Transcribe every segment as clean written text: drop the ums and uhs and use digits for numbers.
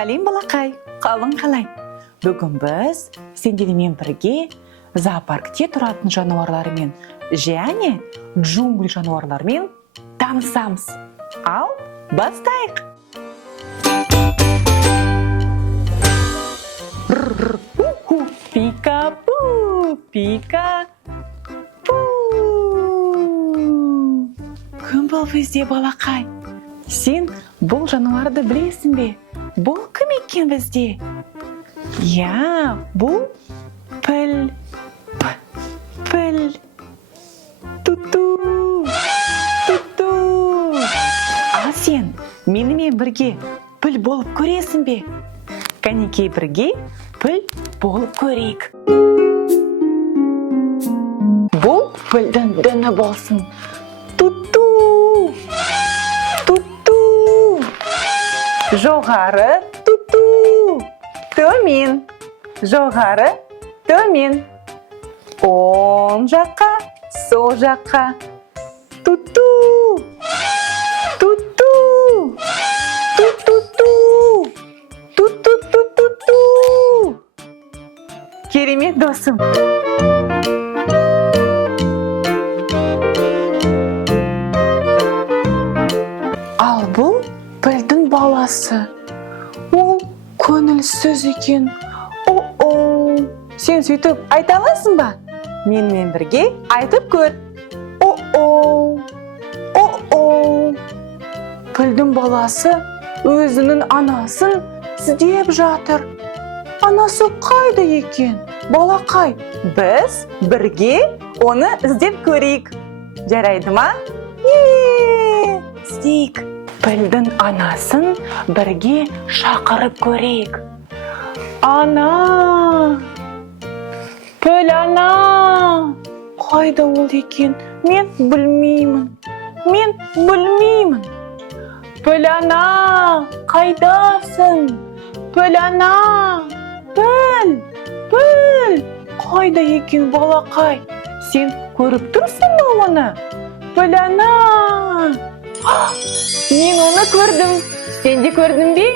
Сәлем балақай, қалың қалай? Бүгін біз сендермен бірге зоопаркте тұратын жануарлармен және джунгл жануарлармен танысамыз. Ал, бастайық! Пика-пу, пика-пу. Кім бұл бізде балақай? Сен бұл жануарды білесің бе? Бұл кім екен бізде? Я, бұл піл. Піл. Ту-ту. Ту-ту. А сен менімен бірге піл болып көресің бе? Кәнекей бірге піл болып көрейік. Бұл пілдің діні болсын. Ту-ту. Жоғары, ту-ту, төмен, жоғары, төмен. Оң жаққа, сол жаққа, ту-ту, ту-ту, ту-ту-ту, ту-ту-ту-ту-ту. Керемет досым. Ал бұл пілдің баласы. Ол көңілсіз екен. О-о. Сен сөйтіп айта аласың ба? Менімен бірге айтып көр. О-о. О-о. Пілдің баласы өзінің анасын іздеп жатыр. Анасы қайда екен? Балақай, біз бірге оны іздеп көрейік. Жарайды ма? Іздейік. Пілдің анасын бірге шақырып көрейік. Ана! Піл ана! Қайда ол екен? Мен білмеймін. Піл ана! Қайдасың? Піл ана! Піл! Қайда екен балақай? Сен көріп тұрсың ба оны? Піл ана! Мен оны көрдім. Сен де көрдің бе?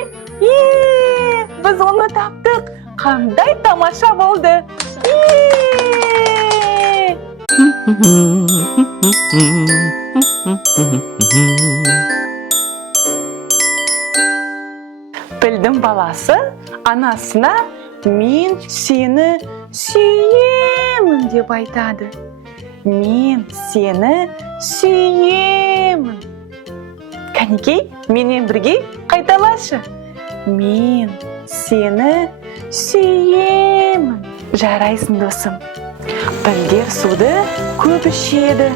Біз оны таптық. Қандай тамаша болды. Пілдің баласы анасына мен сені сүйемін деп айтады. Мен сені сүйемін. Кәнекей, менен бірге қайталашы. Мен сені сүйемін. Жарайсың досым. Пілдер суды көп ішеді.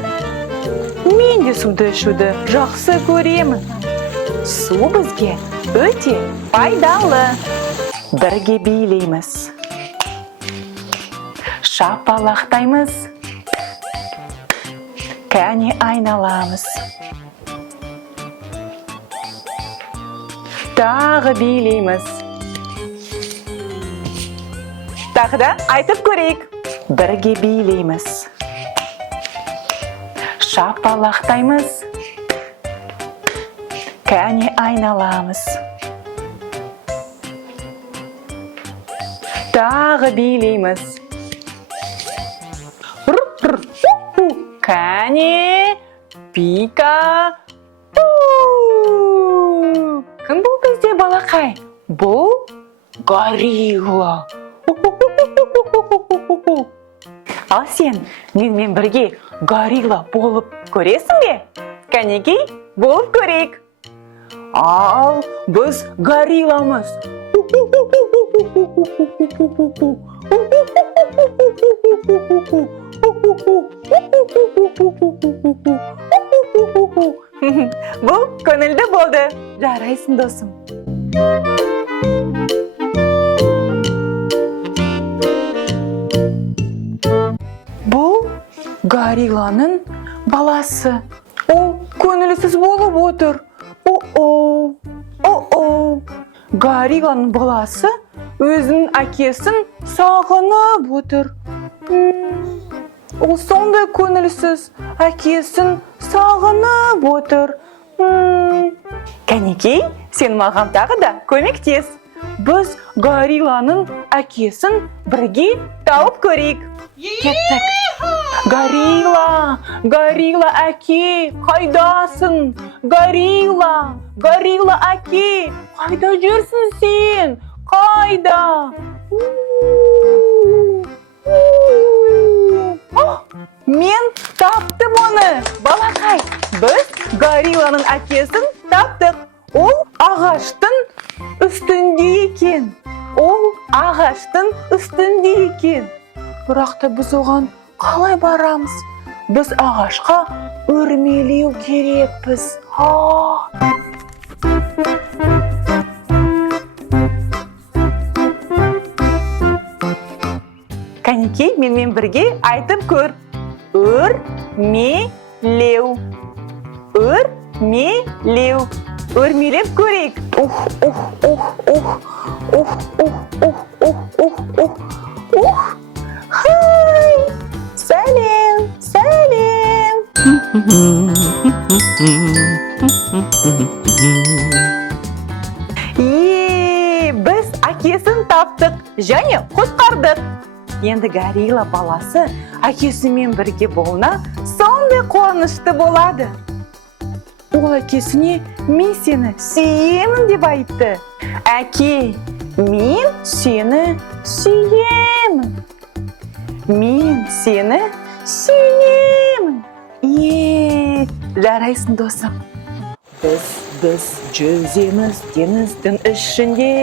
Мен де суды ішуді жақсы көремін. Су бізге өте пайдалы. Бірге билейміз. Шапалақтаймыз. Кәне айналамыз. Тағы билейміз. Тағы да айтып көрейік. Бірге билейміз. Шапалақтаймыз. Кәне айналамыз. Тағы билейміз. Кәне пика. Кім бұл бізде балақай? Бұл горилла. Ал сен менімен бірге горилла болып көресің бе? Кәнекей, болып көрейік. Ал біз горилламыз. Бұл көңілді болды. Жарайсың досым. Бұл горилланың баласы. Ол көңілсіз болып отыр. О-о. О-о. Горилланың баласы өзінің әкесін сағынып отыр. Ол сондай көңілсіз әкесін сағынып отыр. Кәнекей, сен маған тағы да көмектес. біз горилланың әкесін бірге тауып көрейік. Кеттік. Горилла әке, қайдасың? Горилла әке, қайда жүрсің сен? Қайда? Мен таптым оны, балақай. Біз горилланың әкесін таптық. Ол ағаштың үстінде екен. Бірақ та біз оған қалай барамыз? Біз ағашқа өрмелеу керекпіз. Кәнекей, менімен бірге айтып көр. Өрмелеу. Өрмелеп көрейік. Хай! Сәлем! Біз әкесін таптық және құтқардық. Енді горилла баласы әкесімен бірге болуына сондай қуанышты болады. Ол әкесіне мен сені сүйемін деп айтты. Әке, мен сені сүйемін. Жарайсың досым. Біз жүземіз теңіздің ішінде.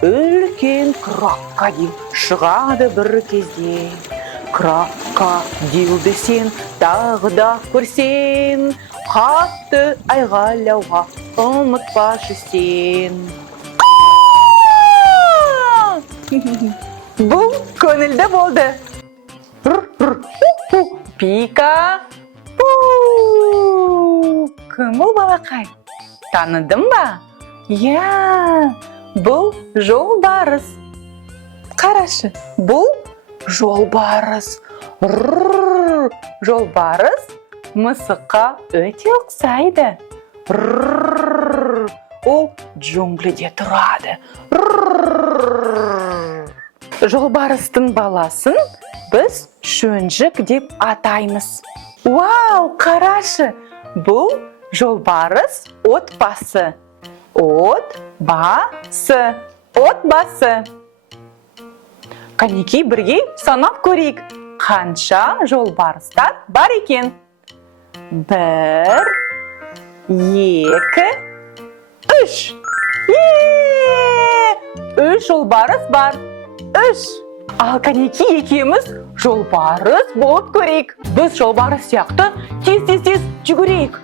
Үлкен крокодил шығады бір кезде. Крокодилді сен тағы да көрсең, қатты айғайлауға ұмытпашы сен. Бұл көңілді болды. Пика. Кім бұл балақай? Таныдың ба? Бұл жолбарыс. Қарашы, бұл жолбарыс. Жолбарыс мысыққа өте ұқсайды. Ол джунглиде тұрады. Жолбарыстың баласын біз шөнжік деп атаймыз. Вау, қарашы, бұл жолбарыс отбасы. Отбасы. Кәнекей, бірге санап көрейік. Қанша жолбарыстар бар екен? 1, 2, 3. 3 жолбарыс бар. 3. Ал кәнекей екеуміз жолбарыс болып көрейік. Біз жолбарыс сияқты тез жүгірейік.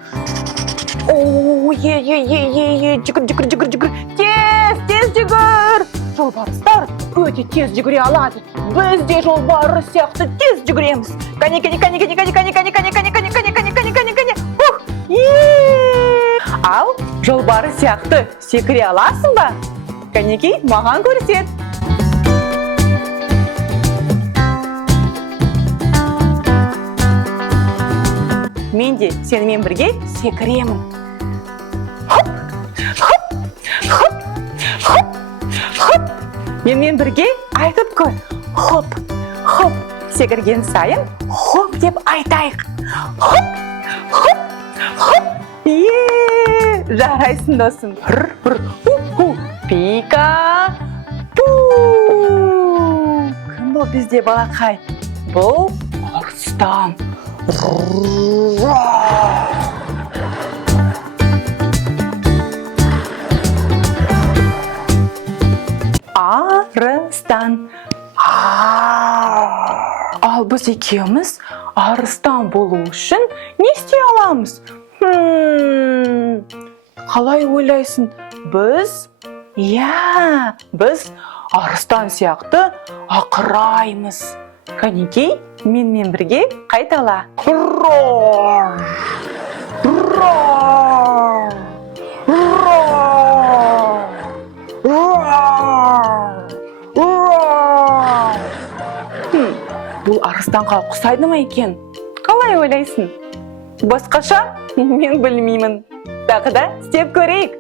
Жүгір. Тез жүгір. Жолбарыстар өте тез жүгіре алады. Біз де жолбарыс сияқты тез жүгіреміз. Кәне. Ал жолбарыс сияқты секіре аласың ба? Кәнекей, маған көрсет. Мен де сенімен бірге секіремін. Хоп. Менімен бірге айтып көр. Хоп. Секірген сайын хоп деп айтайық. Хоп. Жарайсың досым. Пика. Кім бұл бізде балақай? Бұл арыстан. Арыстан. Ал біз екеуміз арыстан болу үшін не істей аламыз? Қалай ойлайсың? Біз арыстан сияқты ақыраймыз. Кәнекей, менімен бірге қайтала. Бұл арыстанға ұқсайды ма екен? Қалай ойлайсың? Басқаша? Мен білмеймін. Тағы да істеп көрейік.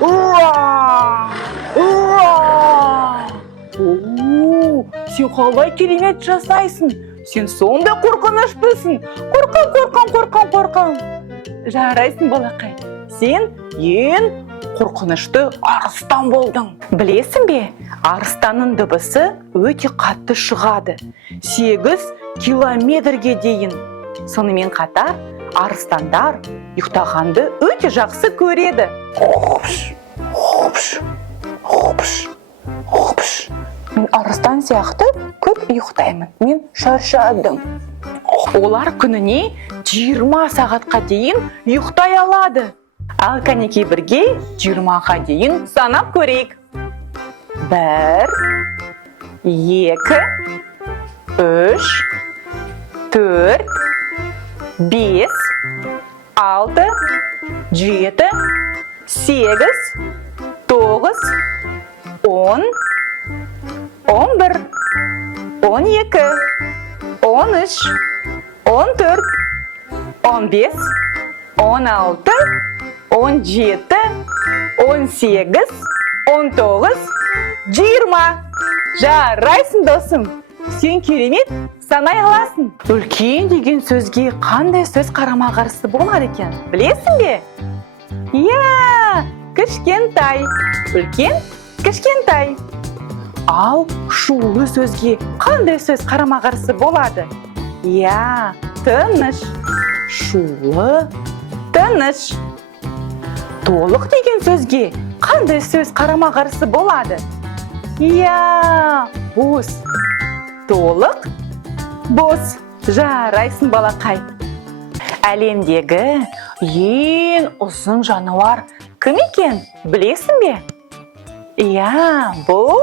Ура! Ура! Oo, sen қалай керемет жасайсың? Сен сонда қорқыныштысың. Қорқам. Жарайсың, балақай. Сен ең қорқынышты арыстан болдың. Білесің бе? Арыстанның дыбысы өте қатты шығады. 8 километрге дейін. Сонымен қатар, арыстандар ұйықтағанды өте жақсы көреді. Мен арыстан сияқты көп ұйықтаймын. Мен шаршадым. Олар күніне 20 сағатқа дейін ұйықтай алады. Ал кәнекей бірге 20-ға дейін санап көрейік. 1, 2, 3, 4, 5, 6, 7, 8, 9, 10, 11, 12, 13, 14, 15, 16, 17, 18, 19, 20. Жарайсың, досым. Сен керемет санай аласың. Үлкен деген сөзге қандай сөз қарама-қарсы болады екен? Білесің бе? Иә, кішкентай. Үлкен, кішкентай. Ал шулы сөзге қандай сөз қарама-қарсы болады? Иә, тыныш. Шулы, тыныш. Толық деген сөзге қандай сөз қарама-қарсы болады? Иә, бос. Толық, бос. Жарайсың, балақай. Әлемдегі ең ұзын жануар кім екен? Білесің бе? Иә, бұл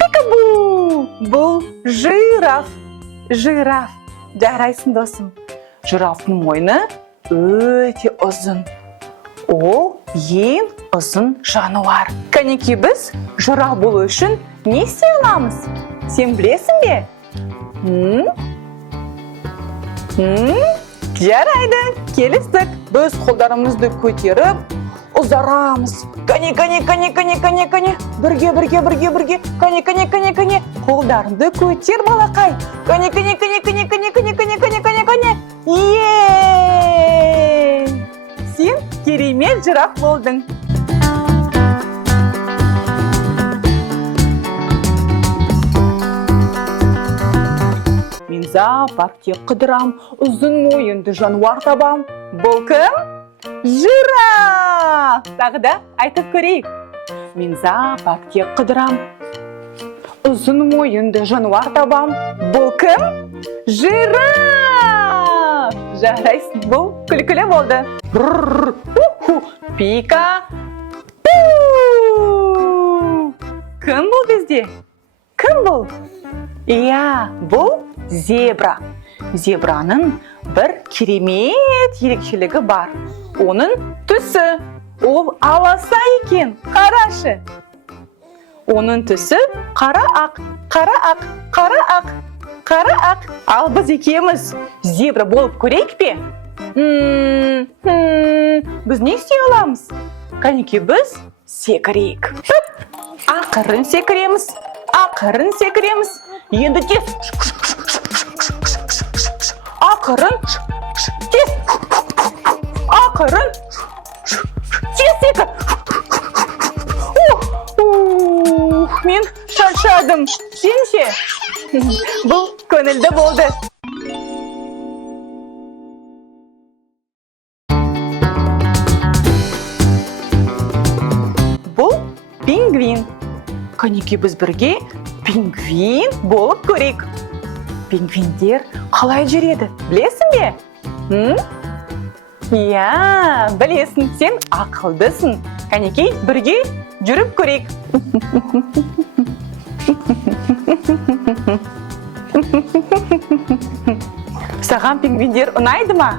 пикабу. Бұл жираф. Жираф. Жарайсың, досым. Жирафтың мойны өте ұзын. Ол ең ұзын жануар. Кәнекей біз жираф болу үшін не істей аламыз? Сен білесің бе? Жарайды, келістік. Біз қолдарымызды көтеріп, ұзарамыз. Кәне. Бірге. Кәне. Қолдарымды көтер, балақай. Кәне. Сен керемет жираф болдың. Мен зоопаркте қыдырам, ұзын мойынды жануар табам. Бұл кім? Жираф! Тағы да айтып көрейік. Мен зоопаркте қыдырам, ұзын мойынды жануар табам. Бұл кім? Жираф! Жарайсың, бұл күлкілі болды. Пика. Кім бұл бізде? Кім бұл? Иә, бұл зебра. Зебраның бір керемет ерекшелігі бар. Оның түсі. Ол аласа екен. Қарашы. Оның түсі қара ақ. Ал біз екеуміз зебра болып көрейік пе? Біз не істей аламыз? Кәнекей біз секірейік. Ақырын секіреміз. Енді тез. Ақырын. Тез. Тез секір. Мен шаршадым. Сен ше? Бұл көңілді болды. Бұл пингвин. Кәнекей біз бірге пингвин болып көрейік. Пингвиндер қалай жүреді? Білесің бе? Иә, білесің, сен ақылдысың. Кәнекей бірге жүріп көрейік. Саған пингвиндер ұнайды ма?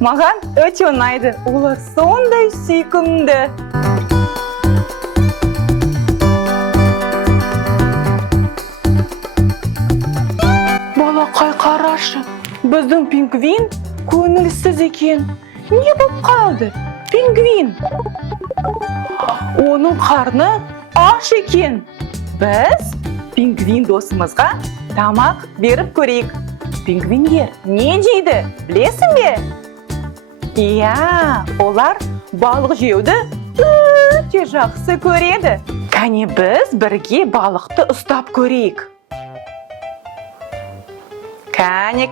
Маған өте ұнайды. Олар сондай сүйкімді. Балақай, қарашы. Біздің пингвин көңілсіз екен. Не болып қалды? Пингвин. Оның қарны аш екен. Біз пингвин досымызға тамақ беріп көрейік. Пингвиндер не жейді, білесің бе? Иә, олар балық жеуді өте жақсы көреді. Кәне біз бірге балықты ұстап көрейік. Кәне.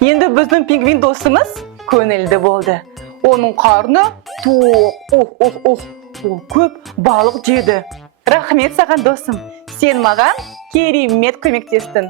Енді біздің пингвин досымыз көңілді болды. Оның қарны тоқ. Ол көп балық жеді. Рахмет саған досым. Сен маған керемет көмектестің.